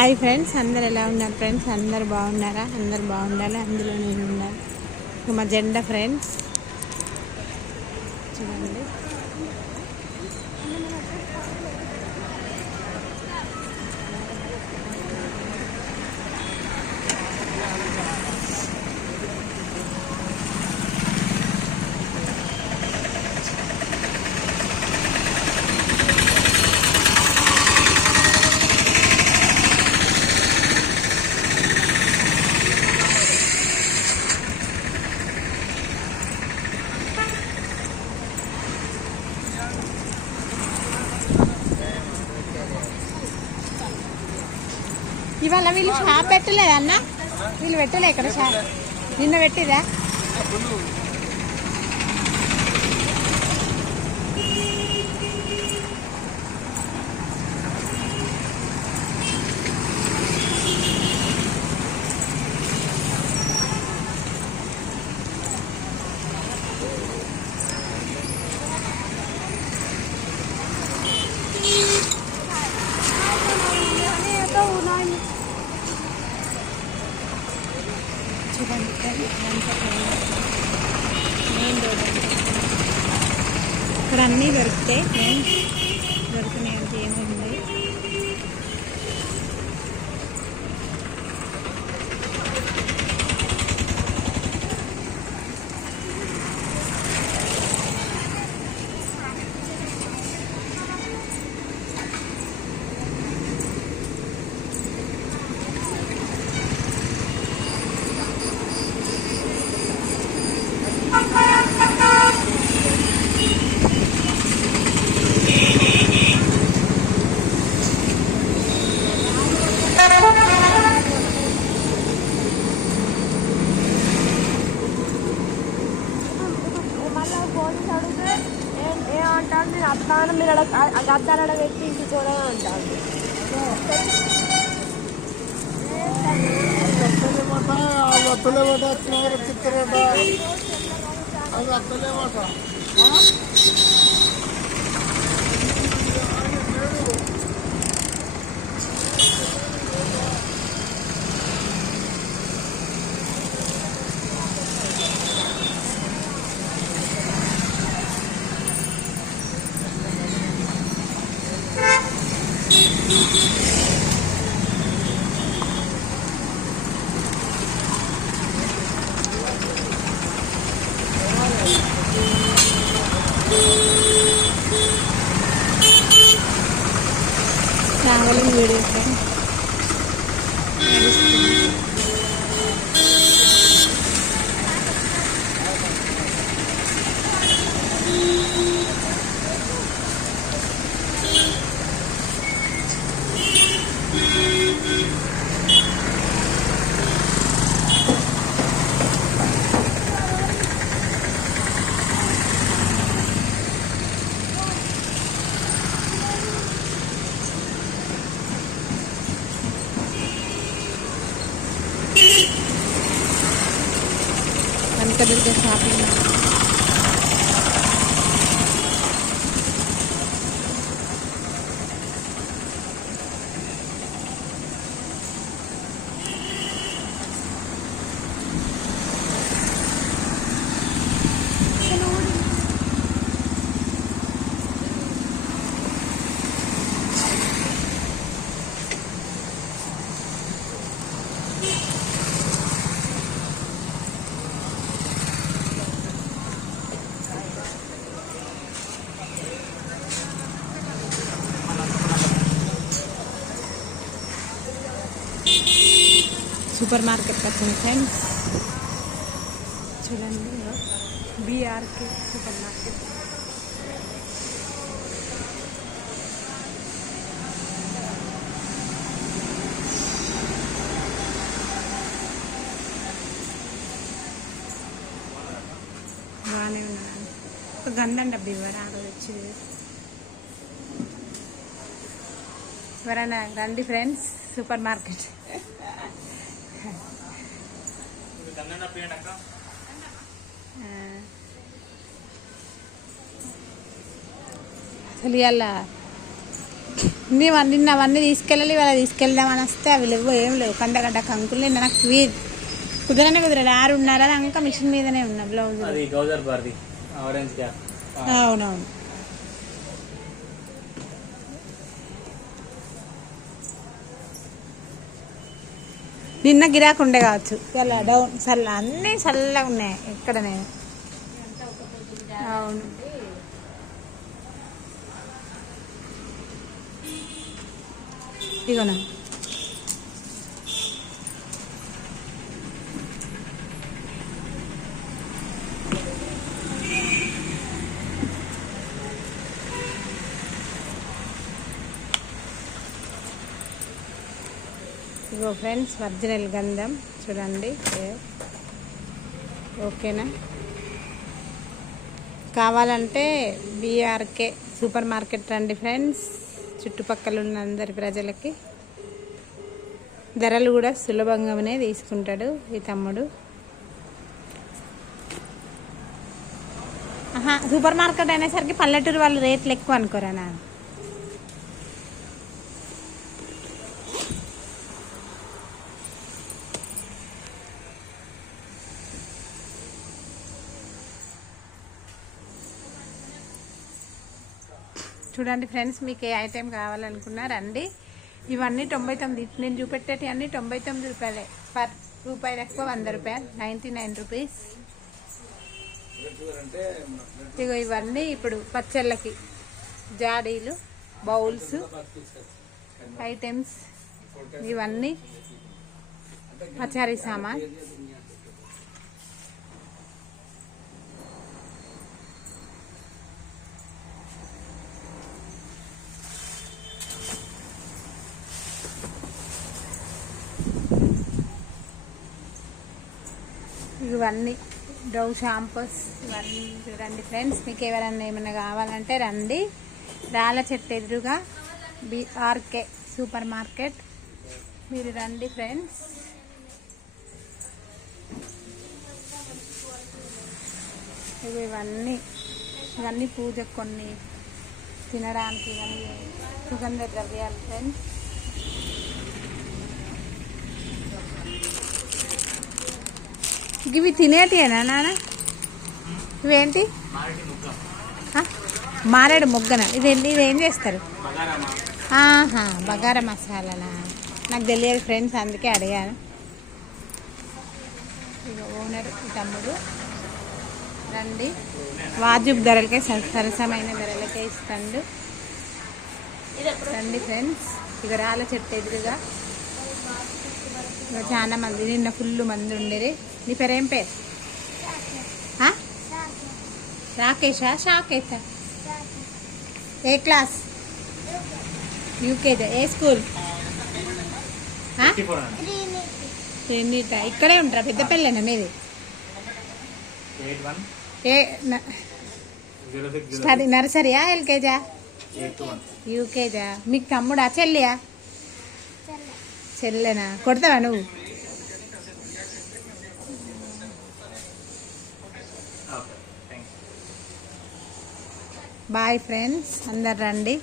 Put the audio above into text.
Hi friends, అందరు ఎలా ఉన్నారు ఫ్రెండ్స్? అందరు బాగున్నారా? అందరు బాగుండాలి, అందులో నేను ఉన్నాను. మా జెండా ఫ్రెండ్స్ చూడండి. ఇవాళ వీళ్ళు షాప్ పెట్టలేదు అన్న, వీళ్ళు పెట్టలే ఇక్కడ షాప్. నిన్న పెట్టిరా? మెయిన్ రోడ్ ఇక్కడ అన్నీ దొరుకుతాయి ఫ్రెండ్స్. దొరికినాయి అంటే ఏముంది. నేను అత్తాను మీరు అద్దాన పెట్టి ఇంటి కూడా అంటాను. అత్తలేమాట చిత్తమాట అది అత్తలేమాట. Travelling video friends. Kanakadurga shopping super మార్కెట్కి వచ్చింది ఫ్రెండ్స్. చూడండి, బీఆర్కే సూపర్ మార్కెట్. బాగానే ఉన్నాను. ఒక గంధం డబ్బు ఇవ్వరా? ఆడ వచ్చి ఎవరైనా రండి ఫ్రెండ్స్, సూపర్ మార్కెట్. అసలు ఇవాళ నిన్న అవన్నీ తీసుకెళ్ళాలి, ఇవాళ తీసుకెళ్దామని వస్తే అవి లేవు, ఏం లేవు. కండగడ్డ కంకులు నిన్న నాకు కుదరనే కుదరదు. 6:30 దాకా మిషన్ మీదనే ఉన్నా బ్లౌజ్. అవునవును. నిన్న గిరాకు ఉండే కావచ్చు, ఇలా డౌన్ అన్నీ చల్లగా ఉన్నాయి ఇక్కడ. నేను అవును. ఇగోనా ఇగో ఫ్రెండ్స్, ఒరిజినల్ గంధం చూడండి. ఓకేనా? కావాలంటే బీఆర్కే సూపర్ మార్కెట్ రండి ఫ్రెండ్స్. చుట్టుపక్కల ఉన్న అందరి ప్రజలకి ధరలు కూడా సులభంగానే తీసుకుంటాడు ఈ తమ్ముడు. సూపర్ మార్కెట్ అనేసరికి పల్లెటూరు వాళ్ళు రేట్లు ఎక్కువ అనుకోరా నా? చూడండి ఫ్రెండ్స్, మీకు ఏ ఐటెం కావాలనుకున్నా రండి. ఇవన్నీ 99. నేను చూపెట్టేటి అన్నీ 99 రూపాయలే. పర్ రూపాయలు ఎక్కువ 100 రూపాయలు, 99 రూపీస్. ఇగో ఇవన్నీ ఇప్పుడు పచ్చళ్ళకి జాడీలు, బౌల్స్ ఐటమ్స్, ఇవన్నీ పచారీ సామాన్. ఇవన్నీ డవ్ షాంపూస్, ఇవన్నీ చూడండి ఫ్రెండ్స్. మీకు ఎవరన్నా ఏమైనా కావాలంటే రండి. రాళ్ళ చెట్టు ఎదురుగా బీఆర్కే సూపర్ మార్కెట్, మీరు రండి ఫ్రెండ్స్. ఇవన్నీ పూజకు, కొన్ని తినడానికి, ఇవన్నీ సుగంధ ద్రవ్యాలు ఫ్రెండ్స్. ఇవి తినేటియేనా నాన్న? ఇవేంటి? మారేడు మొగ్గన. ఇదేం చేస్తారు? బగారా మసాలానా? నాకు తెలియదు ఫ్రెండ్స్, అందుకే అడిగాను. ఇక ఓనర్ తమ్ముడు రండి. వాజుబ్ ధరలకే, సరసమైన ధరలకే ఇస్తాడు. రండి ఫ్రెండ్స్. ఇక రాళ్ళ చెట్టు ఎదురుగా చాలా మంది, నిన్న ఫుల్ మంది ఉండేది. నీ పేరేం పేరు? రాకేషా? షాకేషా? ఏ క్లాస్? యూకేజీ. ఏ స్కూల్? ఎన్నిట? ఇక్కడే ఉంటారా? పెద్దపల్లేనా మీది? స్టడీ నర్సరీయా, ఎల్కేజా, యూకేజా? మీకు తమ్ముడా చెల్లియా? చెల్లెనా? కొడతావా నువ్వు? బాయ్ ఫ్రెండ్స్, అందరు రండి.